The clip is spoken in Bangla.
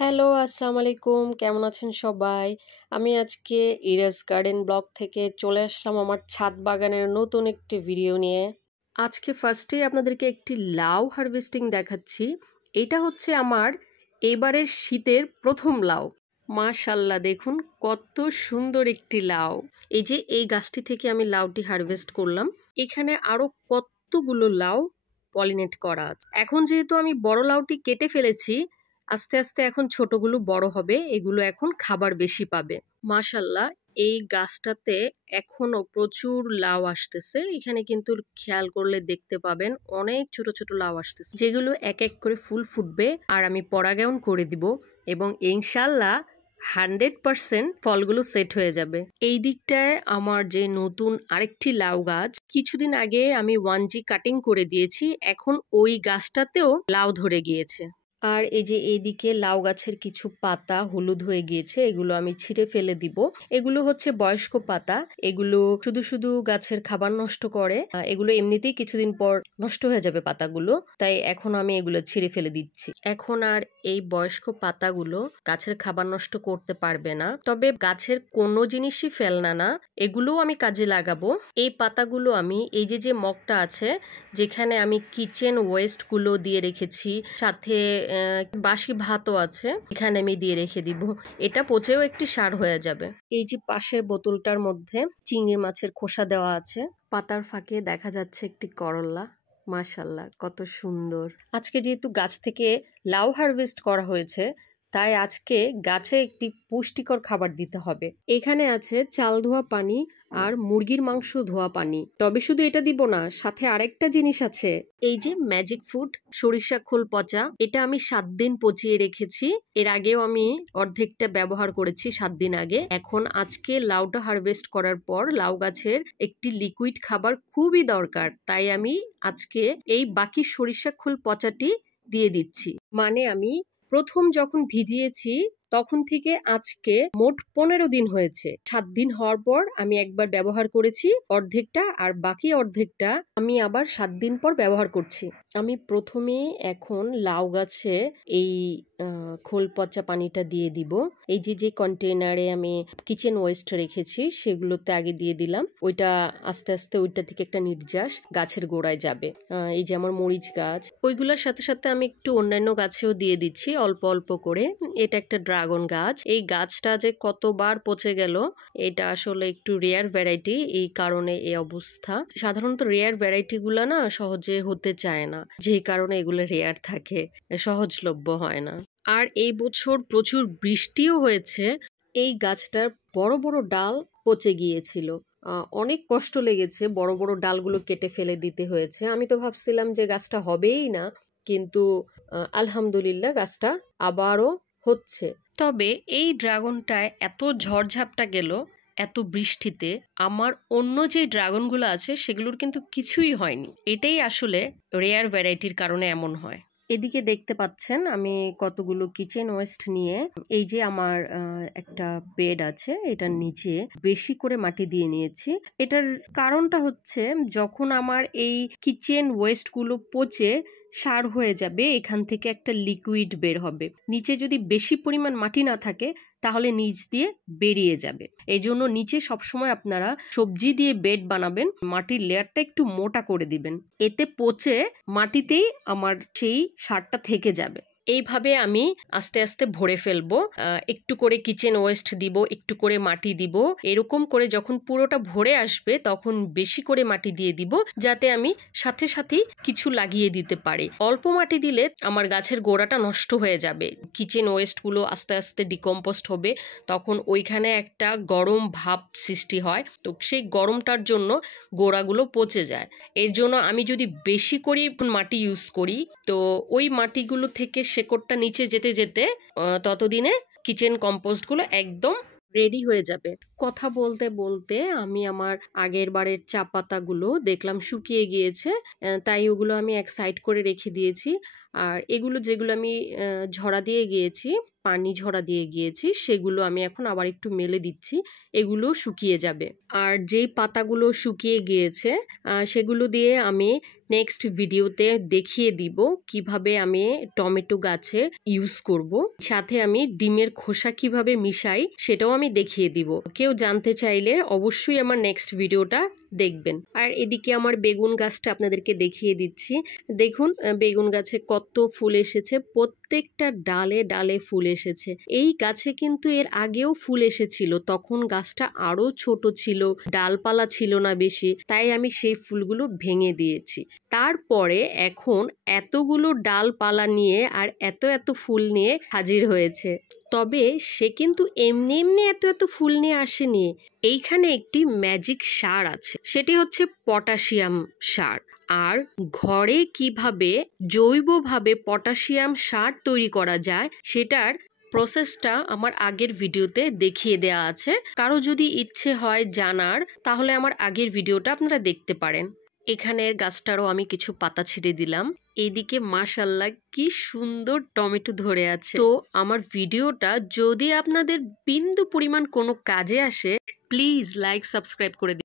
হ্যালো, আসসালামু আলাইকুম। কেমন আছেন সবাই? আমি আজকে ইরাস গার্ডেন ব্লগ থেকে চলে আসলাম আমার ছাদ বাগানের নতুন একটি ভিডিও নিয়ে। আজকে ফার্স্টেই আপনাদেরকে একটি লাউ হারভেস্টিং দেখাচ্ছি। এটা হচ্ছে আমার এবারের শীতের প্রথম লাউ। মাশাআল্লাহ, দেখুন কত সুন্দর একটি লাউ। এই যে এই গাছটি থেকে আমি লাউটি হারভেস্ট করলাম। এখানে আরো কতগুলো লাউ পলিনেট করা আছে। এখন যেহেতু আমি বড় লাউটি কেটে ফেলেছি, আস্তে আস্তে এখন ছোটগুলো বড় হবে, এগুলো এখন খাবার বেশি পাবে। মাশাআল্লাহ, এই গাছটাতে এখনো প্রচুর লাউ আসতেছে। এখানে কিন্তু খেয়াল করলে দেখতে পাবেন অনেক ছোট ছোট লাউ আসতেছে, যেগুলো এক এক করে ফুল ফুটবে আর আমি পরাগায়ন করে দিব এবং ইনশাল্লাহ 100% ফলগুলো সেট হয়ে যাবে। এই দিকটায় আমার যে নতুন আরেকটি লাউ গাছ, কিছুদিন আগে আমি 1G কাটিং করে দিয়েছি, এখন ওই গাছটাতেও লাউ ধরে গিয়েছে। আর এই যে এইদিকে লাউ গাছের কিছু পাতা হলুদ হয়ে গিয়েছে, এগুলো আমি ছিঁড়ে ফেলে দিব। এগুলো হচ্ছে বয়স্ক পাতা, এগুলো শুধু শুধু গাছের খাবার নষ্ট করে। এগুলো এমনিতেই কিছুদিন পর নষ্ট হয়ে যাবে পাতাগুলো, তাই এখন আমি এগুলো ছিঁড়ে ফেলে দিচ্ছি। এখন আর এই বয়স্ক পাতাগুলো গাছের খাবার নষ্ট করতে পারবে না, তবে গাছের কোনো জিনিসই ফেলনা না, এগুলোও আমি কাজে লাগাবো। এই পাতাগুলো আমি এই যে মগটা আছে, যেখানে আমি কিচেন ওয়েস্ট গুলো দিয়ে রেখেছি, সাথে বাসি ভাতও আছে, এখানে আমি দিয়ে রেখে দিব। এটা পচেও একটি সার হয়ে যাবে। এই যে পাশের বোতলটার মধ্যে চিংড়ি মাছের খোসা দেওয়া আছে। পাতার ফাঁকে দেখা যাচ্ছে একটি করলা। মাশাআল্লাহ, কত সুন্দর। আজকে যেহেতু গাছ থেকে লাউ হারভেস্ট করা হয়েছে, তাই আজকে গাছে একটি পুষ্টিকর খাবার দিতে হবে। এখানে আছে চাল ধোয়া পানি আর মুরগির মাংস ধোয়া পানি। তবে শুধু এটা দিব না, সাথে আরেকটা জিনিস আছে। এই যে ম্যাজিক ফুড সরিষা খোল পচা, এটা আমি 7 দিন পচিয়ে রেখেছি। এর আগেও আমি অর্ধেকটা ব্যবহার করেছি 7 দিন আগে। এখন আজকে লাউটা হারভেস্ট করার পর লাউ গাছের একটি লিকুইড খাবার খুবই দরকার, তাই আমি আজকে এই বাকি সরিষা খোল পচাটি দিয়ে দিচ্ছি। মানে আমি প্রথম যখন ভিজিয়েছি তখন থেকে আজকে মোট 15 দিন হয়েছে। 7 দিন হওয়ার পর আমি একবার ব্যবহার করেছি অর্ধেকটা, আর বাকি অর্ধেকটা আমি আবার 7 দিন পর ব্যবহার করছি। আমি প্রথমেই এখন লাউ গাছে এই খোল পচা পানিটা দিয়ে দিব। এই যে কন্টেনারে আমি কিচেন ওয়েস্ট রেখেছি সেগুলোতে আগে দিয়ে দিলাম। ওইটা আস্তে আস্তে ওইটা থেকে একটা নির্যাস গাছের গোড়ায় যাবে। এই যে আমার মরিচ গাছ, ওইগুলোর সাথে সাথে আমি একটু অন্যান্য গাছেও দিয়ে দিচ্ছি অল্প অল্প করে। এটা একটা ড্রাগন গাছ, এই গাছটা যে কতবার পচে গেল, এটা আসলে একটু রেয়ার ভ্যারাইটি, এই কারণে এই অবস্থা। সাধারণত রেয়ার ভ্যারাইটি গুলা না সহজে হতে চায় না, যেই কারণে এগুলো রেয়ার থাকে, সহজলভ্য হয় না। আর এই বছর প্রচুর বৃষ্টিও হয়েছে, এই গাছটার বড় বড় ডাল পচে গিয়েছিল। অনেক কষ্ট লেগেছে, বড় বড় ডালগুলো কেটে ফেলে দিতে হয়েছে। আমি তো ভাবছিলাম যে গাছটা হবেই না, কিন্তু আলহামদুলিল্লাহ গাছটা আবারও হচ্ছে। তবে এই ড্রাগনটায় এত ঝড়ঝাপটা গেল এত বৃষ্টিতে, আমার অন্য যে ড্রাগনগুলো আছে সেগুলোর কিন্তু কিছুই হয়নি। এটাই আসলে রেয়ার ভ্যারাইটির কারণে এমন হয়। এদিকে দেখতে পাচ্ছেন আমি কতগুলো কিচেন ওয়েস্ট নিয়ে, এই যে আমার একটা বেড আছে, এটার নিচে বেশি করে মাটি দিয়ে নিয়েছি। এটার কারণটা হচ্ছে, যখন আমার এই কিচেন ওয়েস্ট গুলো পচে সার হয়ে যাবে, এখান থেকে একটা লিকুইড বের হবে। নিচে যদি বেশি পরিমাণ মাটি না থাকে তাহলে নিচ দিয়ে বেরিয়ে যাবে। এই জন্য নিচে সবসময় আপনারা সবজি দিয়ে বেড বানাবেন, মাটির লেয়ারটা একটু মোটা করে দিবেন, এতে পচে মাটিতেই আমার সেই সারটা থেকে যাবে। এইভাবে আমি আস্তে আস্তে ভরে ফেলবো। একটু করে কিচেন ওয়েস্ট দিব, একটু করে মাটি দিব, এরকম করে যখন পুরোটা ভরে আসবে তখন বেশি করে মাটি দিয়ে দিব, যাতে আমি সাথে সাথেই কিছু লাগিয়ে দিতে পারি। অল্প মাটি দিলে আমার গাছের গোড়াটা নষ্ট হয়ে যাবে, কিচেন ওয়েস্ট গুলো আস্তে আস্তে ডিকম্পোস্ট হবে, তখন ওইখানে একটা গরম ভাব সৃষ্টি হয়, তো সেই গরমটার জন্য গোড়াগুলো পচে যায়। এর জন্য আমি যদি বেশি করে মাটি ইউজ করি, তো ওই মাটিগুলো থেকে শেকড়টা নিচে যেতে যেতে ততদিনে কিচেন কম্পোস্টগুলো একদম রেডি হয়ে যাবে। কথা বলতে বলতে আমি আমার আগের বারের চা পাতাগুলো দেখলাম শুকিয়ে গিয়েছে, তাই ওগুলো আমি এক সাইড করে রেখে দিয়েছি। আর এগুলো যেগুলো আমি ঝরা দিয়ে গিয়েছি, পানি ঝরা দিয়ে গিয়েছি, সেগুলো আমি এখন আবার একটু মেলে দিচ্ছি, এগুলো শুকিয়ে যাবে। আর যেই পাতাগুলো শুকিয়ে গিয়েছে সেগুলো দিয়ে আমি নেক্সট ভিডিওতে দেখিয়ে দিব কিভাবে আমি টমেটো গাছে ইউজ করব। সাথে আমি ডিমের খোসা কিভাবে মিশাই সেটাও আমি দেখিয়ে দিব। কেউ জানতে চাইলে অবশ্যই আমার নেক্সট ভিডিওটা দেখবেন। আর এদিকে আমার বেগুন গাছটা আপনাদেরকে দেখিয়ে দিচ্ছি। দেখুন বেগুন গাছে কত ফুল এসেছে, প্রত্যেকটা ডালে ডালে ফুল এসেছে। এই গাছে কিন্তু এর আগেও ফুল এসেছিল, তখন গাছটা আরো ছোট ছিল, ডালপালা ছিল না বেশি, তাই আমি সেই ফুলগুলো ভেঙে দিয়েছি। তারপরে এখন এতগুলো ডালপালা নিয়ে আর এত এত ফুল নিয়ে হাজির হয়েছে। তবে সে কিন্তু এমনি এমনি এত এত ফুল নিয়ে আসেনি। এইখানে একটি ম্যাজিক সার আছে, সেটি হচ্ছে পটাশিয়াম সার। আর ঘরে কিভাবে জৈবভাবে পটাশিয়াম সার তৈরি করা যায় সেটার প্রসেসটা আমার আগের ভিডিওতে দেখিয়ে দেওয়া আছে। কারো যদি ইচ্ছে হয় জানার, তাহলে আমার আগের ভিডিওটা আপনারা দেখতে পারেন। এখানের গাছটারও আমি কিছু পাতা ছিঁড়ে দিলাম। এইদিকে মাশাল্লাহ কি সুন্দর টমেটো ধরে আছে। তো আমার ভিডিওটা যদি আপনাদের বিন্দু পরিমাণ কোনো কাজে আসে, প্লিজ লাইক সাবস্ক্রাইব করে দিন।